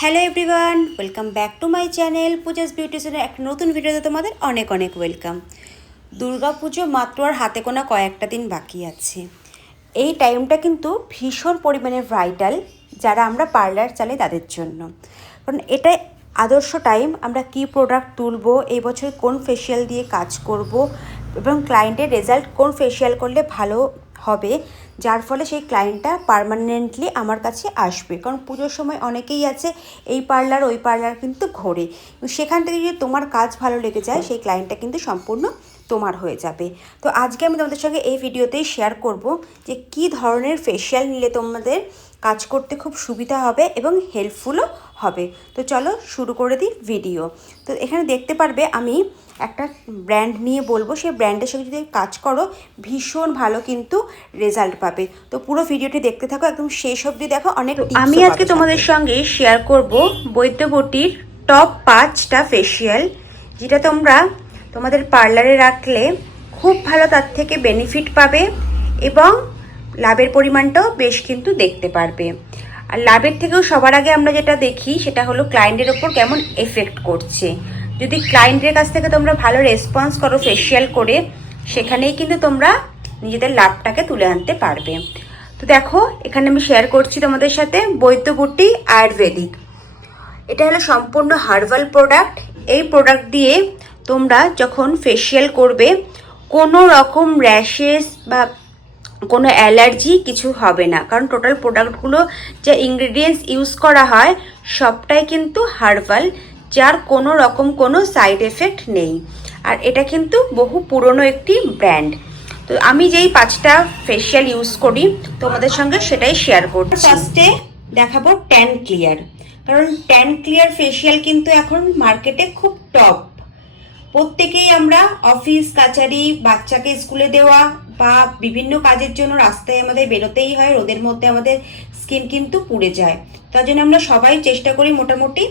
Hello everyone welcome back to my channel Puja's বিউটিশনের একটা নতুন ভিডিওতে তোমাদের অনেক অনেক ওয়েলকাম দুর্গা পুজো মাত্র আর হাতে কোনা কয়েকটা দিন বাকি আছে। এই টাইমটা কিন্তু ভীষণ পরিমাণে ভাইটাল যারা আমরা পার্লার চালাই তাদের জন্য। কারণ এটা আদর্শ টাইম আমরা কি প্রোডাক্ট তুলবো, এই বছর কোন ফেসিয়াল দিয়ে কাজ করব এবং ক্লায়েন্টের রেজাল্ট কোন ফেসিয়াল করলে ভালো হবে, যার ফলে সেই ক্লায়েন্টটা পারমানেন্টলি আমার কাছে আসবে। কারণ পুজোর সময় অনেকেই আছে, এই পার্লার ওই পার্লার কিন্তু ঘোরে। সেখান থেকে যদি তোমার কাজ ভালো লেগে যায়, সেই ক্লায়েন্টটা কিন্তু সম্পূর্ণ তোমার হয়ে যাবে। তো আজকে আমি তোমাদের সঙ্গে এই ভিডিওতেই শেয়ার করব যে কি ধরনের ফেশিয়াল নিলে তোমাদের কাজ করতে খুব সুবিধা হবে এবং হেল্পফুলও হবে। তো চলো শুরু করে দিই ভিডিও তো এখানে দেখতে পারবে আমি একটা ব্র্যান্ড নিয়ে বলব। সেই ব্র্যান্ডের সঙ্গে যদি কাজ করো ভীষণ ভালো কিন্তু রেজাল্ট পাবে। তো পুরো ভিডিওটি দেখতে থাকো একদম শেষ অবধি দেখো অনেক আমি আজকে তোমাদের সঙ্গে শেয়ার করব বৈদ্যবটির টপ পাঁচটা ফেসিয়াল যেটা তোমরা তোমাদের পার্লারে রাখলে খুব ভালো তার থেকে বেনিফিট পাবে এবং লাভের পরিমাণটাও বেশ কিন্তু দেখতে পারবে। আর লাভের থেকেও সবার আগে আমরা যেটা দেখি, সেটা হলো ক্লায়েন্টের ওপর কেমন এফেক্ট করছে। যদি ক্লায়েন্টের কাছ থেকে তোমরা ভালো রেসপন্স করো ফেসিয়াল করে, সেখানেই কিন্তু তোমরা নিজেদের লাভটাকে তুলে আনতে পারবে। তো দেখো, এখানে আমি শেয়ার করছি তোমাদের সাথে বৈদ্যবুটি আয়ুর্বেদিক। এটা হলো সম্পূর্ণ হার্বাল প্রোডাক্ট এই প্রোডাক্ট দিয়ে তোমরা যখন ফেসিয়াল করবে, কোনো রকম র্যাশেস বা কোনো অ্যালার্জি কিছু হবে না। কারণ টোটাল প্রোডাক্টগুলো যে ইনগ্রিডিয়েন্টস ইউজ করা হয়, সবটাই কিন্তু হার্বাল, যার কোনো রকম কোনো সাইড এফেক্ট নেই। আর এটা কিন্তু বহু পুরনো একটি ব্র্যান্ড তো আমি যেই পাঁচটা ফেসিয়াল ইউজ করি, তোমাদের সঙ্গে সেটাই শেয়ার করছি। ফার্স্টে দেখাবো ট্যান ক্লিয়ার কারণ ট্যান ক্লিয়ার ফেসিয়াল কিন্তু এখন মার্কেটে খুব টপ প্রত্যেকেই আমরা অফিস কাচারি, বাচ্চাকে স্কুলে দেওয়া বা বিভিন্ন কাজের জন্য রাস্তায় আমাদের বেরোতেই হয়, রোদের মধ্যে আমাদের স্কিন কিন্তু পুড়ে যায়। তার জন্য আমরা সবাই চেষ্টা করি মোটামুটি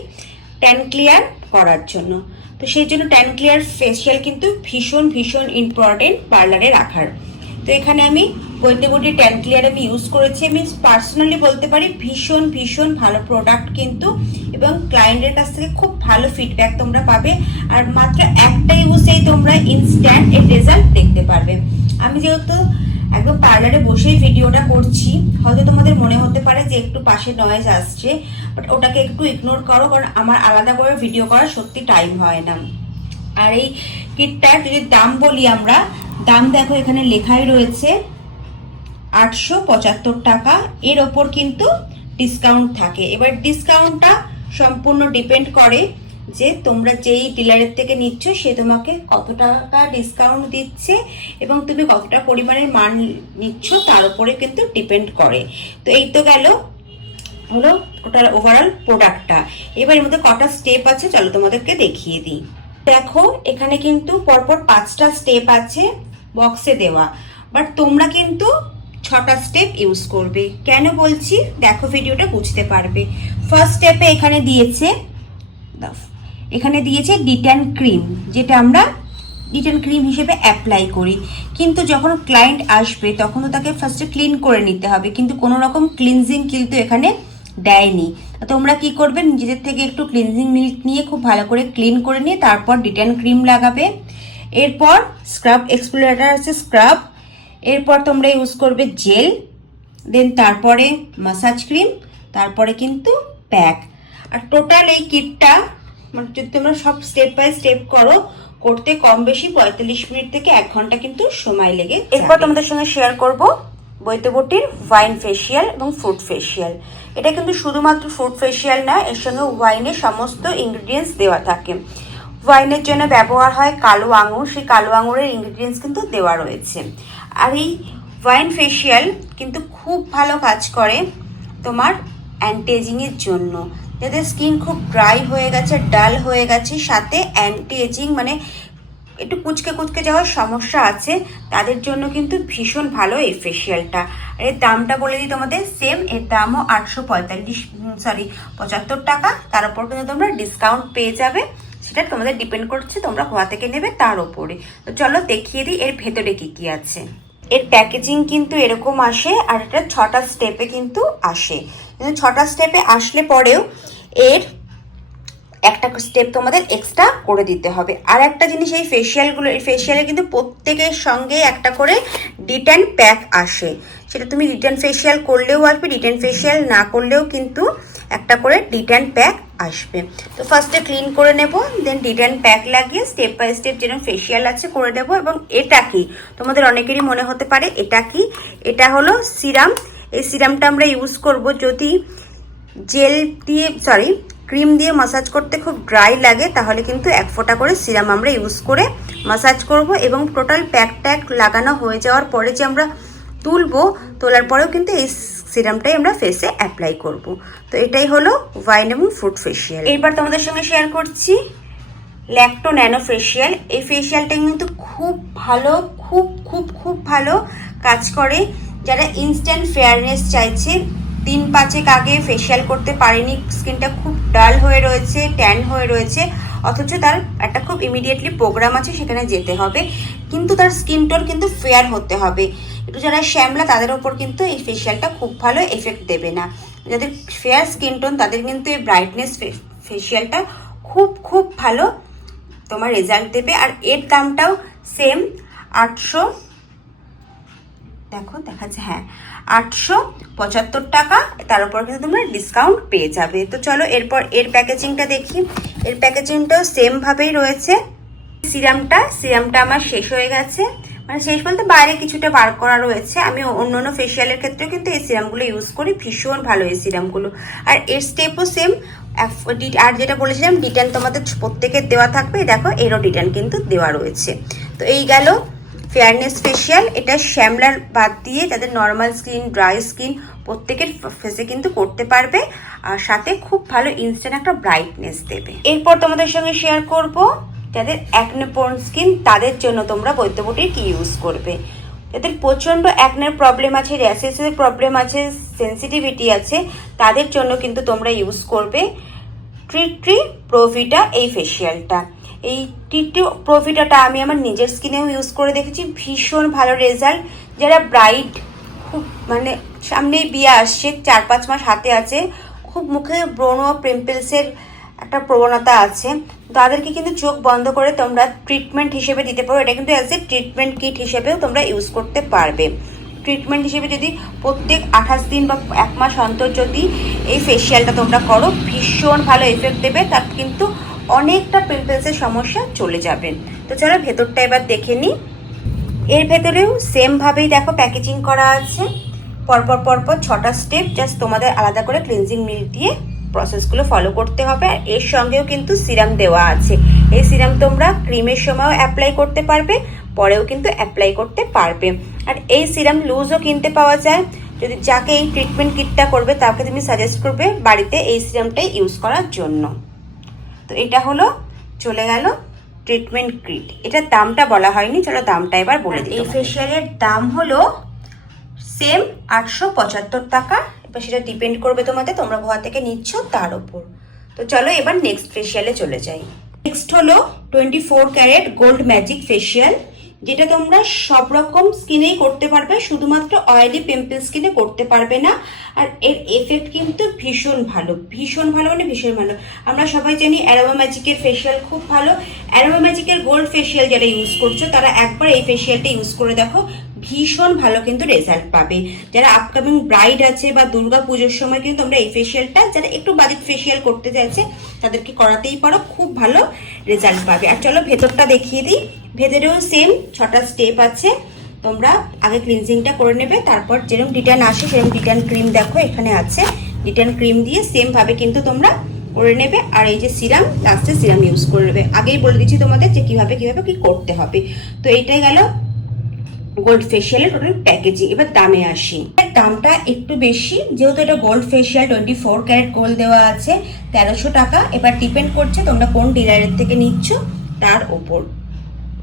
ট্যান ক্লিয়ার করার জন্য। তো সেই জন্য ট্যান ক্লিয়ার ফেসিয়াল কিন্তু ভীষণ ভীষণ ইম্পর্টেন্ট পার্লারে রাখার। তো এখানে আমি বৈদ্যবটি ট্যান ক্লিয়ার আমি ইউজ করেছি। আমি পার্সোনালি বলতে পারি ভীষণ ভীষণ ভালো প্রোডাক্ট কিন্তু এবং ক্লায়েন্টের কাছ থেকে খুব ভালো ফিডব্যাক তোমরা পাবে। আর মাত্র একটা ইউজেই তোমরা ইনস্ট্যান্ট এর রেজাল্ট দেখতে পারবে। আমি যেহেতু একদম পার্লারে বসেই ভিডিওটা করছি, হয়তো তোমাদের মনে হতে পারে যে একটু পাশে নয়েজ আসছে বাট ওটাকে একটু ইগনোর করো, কারণ আমার আলাদা করে ভিডিও করার সত্যি টাইম হয় না। আর এই কিটটার যদি দাম বলি আমরা, দাম দেখো এখানে লেখাই রয়েছে আটশো পঁচাত্তর টাকা। এর ওপর কিন্তু ডিসকাউন্ট থাকে। এবার ডিসকাউন্টটা সম্পূর্ণ ডিপেন্ড করে যে তোমরা যেই ডিলারের থেকে নিচ্ছ, সে তোমাকে কত টাকা ডিসকাউন্ট দিচ্ছে এবং তুমি কতটা পরিমাণের মান নিচ্ছ, তার উপরে কিন্তু ডিপেন্ড করে। তো এই তো গেল হলো ওটার ওভারঅল প্রোডাক্টটা এবার এর মধ্যে কটা স্টেপ আছে, চলো তোমাদেরকে দেখিয়ে দিই। দেখো, এখানে কিন্তু পরপর পাঁচটা স্টেপ আছে বক্সে দেওয়া। বাট তোমরা কিন্তু ছটা স্টেপ ইউজ করবে। কেন বলছি? দেখো ভিডিওটা বুঝতে পারবে। ফার্স্ট স্টেপে এখানে দিয়েছে। এখানে দিয়েছে ডিট্যান ক্রিম, যেটা আমরা ডিটেন ক্রিম হিসেবে অ্যাপ্লাই করি। কিন্তু যখন ক্লায়েন্ট আসবে তখন তো তাকে ফার্স্টে ক্লিন করে নিতে হবে। কিন্তু কোনো রকম ক্লিনজিং কিন্তু এখানে দেয়নি। তোমরা কি করবে? নিজেদের থেকে একটু ক্লিনজিং মিল্ক নিয়ে খুব ভালো করে ক্লিন করে নিয়ে তারপর ডিটেন ক্রিম লাগাবে। এরপর স্ক্রাব এক্সপ্লোরেটার আছে স্ক্রাব এরপর তোমরা ইউজ করবে জেল দেন তারপরে মাসাজ ক্রিম তারপরে কিন্তু প্যাক আর টোটাল এই কিটটা মানে যদি তোমরা সব স্টেপ বাই স্টেপ করো, করতে কম বেশি পঁয়তাল্লিশ মিনিট থেকে এক ঘণ্টা কিন্তু সময় লেগে এরপর তোমাদের সঙ্গে শেয়ার করব বৈদ্যবটির ওয়াইন ফেসিয়াল এবং ফ্রুট ফেসিয়াল এটা কিন্তু শুধুমাত্র ফ্রুট ফেসিয়াল না, এর সঙ্গে ওয়াইনের সমস্ত ইনগ্রিডিয়েন্টস দেওয়া থাকে। ওয়াইনের জন্য ব্যবহার হয় কালো আঙুর, সেই কালো আঙুরের ইনগ্রিডিয়েন্টস কিন্তু দেওয়া রয়েছে। আর এই ওয়াইন ফেসিয়াল কিন্তু খুব ভালো কাজ করে তোমার অ্যান্টি এজিংয়ের জন্য। যাদের স্কিন খুব ড্রাই হয়ে গেছে ডাল হয়ে গেছে, সাথে অ্যান্টিএজিং মানে একটু কুচকে কুচকে যাওয়ার সমস্যা আছে, তাদের জন্য কিন্তু ভীষণ ভালো এই ফেসিয়ালটা আর এর দামটা বলে দিই তোমাদের সেম এর দামও আটশো পঁয়তাল্লিশ সরি পঁচাত্তর টাকা। তার উপর কিন্তু তোমরা ডিসকাউন্ট পেয়ে যাবে। সেটা তোমাদের ডিপেন্ড করছে তোমরা কোথা থেকে নেবে, তার উপরে। তো চলো দেখিয়ে দিই এর ভেতরে কি কি আছে। এর প্যাকেজিং কিন্তু এরকম আসে আর এটা ছটা স্টেপে কিন্তু আসে। কিন্তু ছটা স্টেপে আসলে পরেও এর একটা স্টেপ তোমাদের এক্সট্রা করে দিতে হবে। আর একটা জিনিস এই ফেসিয়ালগুলো এই ফেসিয়ালে কিন্তু প্রত্যেকের সঙ্গে একটা করে ডিটেন প্যাক আসে। সেটা তুমি রিটার্ন ফেসিয়াল করলেও আসবে রিটার্ন ফেসিয়াল না করলেও কিন্তু একটা করে ডিটেন প্যাক আসবে। তো ফার্স্টে ক্লিন করে নেব দেন ডিটেন প্যাক লাগিয়ে স্টেপ বাই স্টেপ যেরকম ফেসিয়াল আছে করে দেবো। এবং এটা কি? তোমাদের অনেকেরই মনে হতে পারে, এটা কি? এটা হলো সিরাম এই সিরামটা আমরা ইউজ করব যদি জেল দিয়ে সরি ক্রিম দিয়ে মাসাজ করতে খুব ড্রাই লাগে, তাহলে কিন্তু এক ফোঁটা করে সিরাম আমরা ইউজ করে মাসাজ করব। এবং টোটাল প্যাক ট্যাক লাগানো হয়ে যাওয়ার পরে যে আমরা তুলবো, তোলার পরেও কিন্তু এই সিরামটাই আমরা ফেসে অ্যাপ্লাই করব। তো এটাই হলো ওয়াইন এবং ফ্রুট ফেসিয়াল এরপর তোমাদের সঙ্গে শেয়ার করছি ল্যাক্টো ন্যানো ফেসিয়াল এই ফেসিয়ালটা কিন্তু খুব ভালো, খুব খুব খুব ভালো কাজ করে। যারা ইনস্ট্যান্ট ফেয়ারনেস চাইছে, দিন পাঁচেক আগে ফেসিয়াল করতে পারেনি, স্কিনটা খুব ডাল হয়ে রয়েছে ট্যান হয়ে রয়েছে। অথচ তার একটা খুব ইমিডিয়েটলি প্রোগ্রাম আছে, সেখানে যেতে হবে। কিন্তু তার স্কিন টোন কিন্তু ফেয়ার হতে হবে। একটু যারা শ্যামলা, তাদের ওপর কিন্তু এই ফেসিয়ালটা খুব ভালো এফেক্ট দেবে না। যাদের ফেয়ার স্কিন টোন তাদের কিন্তু এই ব্রাইটনেস ফেসিয়ালটা খুব খুব ভালো তোমার রেজাল্ট দেবে। আর এর দামটাও সেম আটশো, দেখো দেখাচ্ছে হ্যাঁ আটশো পঁচাত্তর টাকা। তার উপর কিন্তু তোমরা ডিসকাউন্ট পেয়ে যাবে। তো চলো এরপর এর প্যাকেজিংটা দেখি। এর প্যাকেজিংটাও সেমভাবেই রয়েছে। সিরামটা সিরামটা আমার শেষ হয়ে গেছে। মানে শেষ বলতে বাইরে কিছুটা বার করা রয়েছে। আমি অন্য অন্য ফেসিয়ালের ক্ষেত্রেও কিন্তু এই সিরামগুলো ইউজ করি। ভীষণ ভালো এই সিরামগুলো। আর এর স্টেপও সেম আর যেটা বলেছিলাম ডিটেন তোমাদের প্রত্যেকের দেওয়া থাকবে। দেখো, এরও ডিটেন কিন্তু দেওয়া রয়েছে। তো এই গেল ফেয়ারনেস ফেসিয়াল এটা শ্যামলার বাদ দিয়ে যাদের নর্মাল স্কিন ড্রাই স্কিন প্রত্যেকের ফেসে কিন্তু করতে পারবে। আর সাথে খুব ভালো ইনস্ট্যান্ট একটা ব্রাইটনেস দেবে। এরপর তোমাদের সঙ্গে শেয়ার করব। যাদের অ্যাকনে পোর্ন স্কিন তাদের জন্য তোমরা বৈদ্যবটির কি ইউজ করবে? যাদের প্রচণ্ড অ্যাকনের প্রবলেম আছে র্যাসেসের প্রবলেম আছে সেন্সিটিভিটি আছে, তাদের জন্য কিন্তু তোমরা ইউজ করবে ট্রিট্রি প্রোভিটা এই ফেসিয়ালটা এই টিটি প্রোভিটাটা আমি আমার নিজের স্কিনেও ইউজ করে দেখেছি, ভীষণ ভালো রেজাল্ট যারা ব্রাইট খুব মানে সামনেই বিয়ে আসছে, চার পাঁচ মাস হাতে আছে, খুব মুখে ব্রণ পিম্পলসের একটা প্রবণতা আছে। তাদেরকে কিন্তু চোখ বন্ধ করে তোমরা ট্রিটমেন্ট হিসেবে দিতে পারো। এটা কিন্তু অ্যাজ এ ট্রিটমেন্ট কিট হিসেবেও তোমরা ইউজ করতে পারবে। ট্রিটমেন্ট হিসেবে যদি প্রত্যেক আঠাশ দিন বা এক মাস অন্তর যদি এই ফেসিয়ালটা তোমরা করো, ভীষণ ভালো এফেক্ট দেবে। তার কিন্তু অনেকটা পিম্পলসের সমস্যা চলে যাবে। তো চলো ভেতরটা এবার দেখে নিই এর ভেতরেও সেমভাবেই দেখো প্যাকেজিং করা আছে। পরপর পরপর ছটা স্টেপ জাস্ট তোমাদের আলাদা করে ক্লিনজিং মিল্ক দিয়ে প্রসেসগুলো ফলো করতে হবে। আর এর সঙ্গেও কিন্তু সিরাম দেওয়া আছে। এই সিরাম তোমরা ক্রিমের সময়ও অ্যাপ্লাই করতে পারবে পরেও কিন্তু অ্যাপ্লাই করতে পারবে। আর এই সিরাম লুজও কিনতে পাওয়া যায়। যদি যাকে এই ট্রিটমেন্ট কিটটা করবে তাকে তুমি সাজেস্ট করবে বাড়িতে এই সিরামটাই ইউজ করার জন্য। তো এটা হলো চলে গেল ট্রিটমেন্ট কিট এটার দামটা বলা হয়নি চলো দামটা এবার বলে দিই এই ফেসিয়ালের দাম হলো সেম আটশো পঁচাত্তর টাকা। এবার সেটা ডিপেন্ড করবে তোমাদের, তোমরা ঘর থেকে নিচ্ছ তার ওপর তো চলো এবার নেক্সট ফেসিয়ালে চলে যাই। নেক্সট হলো twenty four carat gold magic facial যেটা তোমরা সব রকম স্কিনেই করতে পারবে, শুধুমাত্র অয়েলি পিম্পল স্কিনে করতে পারবে না। আর এর এফেক্ট কিন্তু ভীষণ ভালো ভীষণ ভালো মানে ভীষণ ভালো। আমরা সবাই জানি অ্যারোমা ম্যাজিকের ফেসিয়াল খুব ভালো। অ্যারোমা ম্যাজিকের গোল্ড ফেসিয়াল যারা ইউজ করছ, তারা একবার এই ফেসিয়ালটা ইউজ করে দেখো, ভীষণ ভালো কিন্তু রেজাল্ট পাবে। যারা আপকামিং ব্রাইড আছে বা দুর্গা পুজোর সময় কিন্তু তোমরা এই ফেসিয়ালটা যারা একটু বাজেট ফেসিয়াল করতে চাইছে, তাদেরকে করাতেই পারো, খুব ভালো রেজাল্ট পাবে। আর চলো ভেতরটা দেখিয়ে দিই। ভেতরেও সেম ছটা স্টেপ আছে। তোমরা আগে ক্লিনজিংটা করে নেবে, তারপর যেরকম ডিটার্ন আসে সেরকম ডিটার্ন ক্রিম দেখো, এখানে আছে। ডিটার্ন ক্রিম দিয়ে সেমভাবে কিন্তু তোমরা করে নেবে। আর এই যে সিরাম লাস্টে সিরাম ইউজ করে নেবে। আগেই বলে দিচ্ছি তোমাদের যে কীভাবে কীভাবে, কী করতে হবে। তো এইটাই গেল গোল্ড ফেসিয়ালের টোটাল প্যাকেজিং এবার দামে আসি। দামটা একটু বেশি, যেহেতু এটা gold facial twenty four carat gold দেওয়া আছে, তেরোশো টাকা। এবার ডিপেন্ড করছে তোমরা কোন ডিলারের থেকে নিচ্ছ, তার ওপর।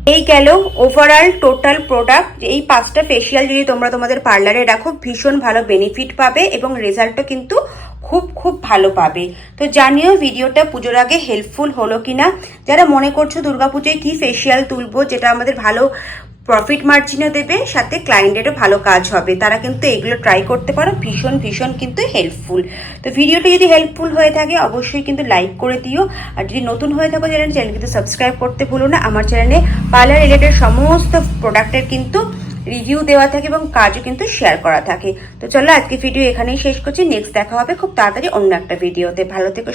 এই গেল ওভারঅল টোটাল প্রোডাক্ট এই পাঁচটা ফেসিয়াল যদি তোমরা তোমাদের পার্লারে রাখো, ভীষণ ভালো বেনিফিট পাবে এবং রেজাল্টও কিন্তু খুব খুব ভালো পাবে। তো জানিও ভিডিওটা পুজোর আগে হেল্পফুল হলো কিনা? যারা মনে করছ দুর্গাপুজোয় কি ফেসিয়াল তুলবো, যেটা আমাদের ভালো প্রফিট মার্জিনও দেবে, সাথে ক্লায়েন্টেরও ভালো কাজ হবে। তারা কিন্তু এগুলো ট্রাই করতে পারো, ভীষণ ভীষণ কিন্তু হেল্পফুল তো ভিডিওটি যদি হেল্পফুল হয়ে থাকে, অবশ্যই কিন্তু লাইক করে দিও। আর যদি নতুন হয়ে থাকো চ্যানেল চ্যানেল কিন্তু সাবস্ক্রাইব করতে ভুলো না। আমার চ্যানেলে পার্লার রিলেটেড সমস্ত প্রোডাক্টের কিন্তু রিভিউ দেওয়া থাকে এবং কাজও কিন্তু শেয়ার করা থাকে। তো চলো আজকে ভিডিও এখানেই শেষ করছি। নেক্সট দেখা হবে খুব তাড়াতাড়ি অন্য একটা ভিডিওতে ভালো থেকো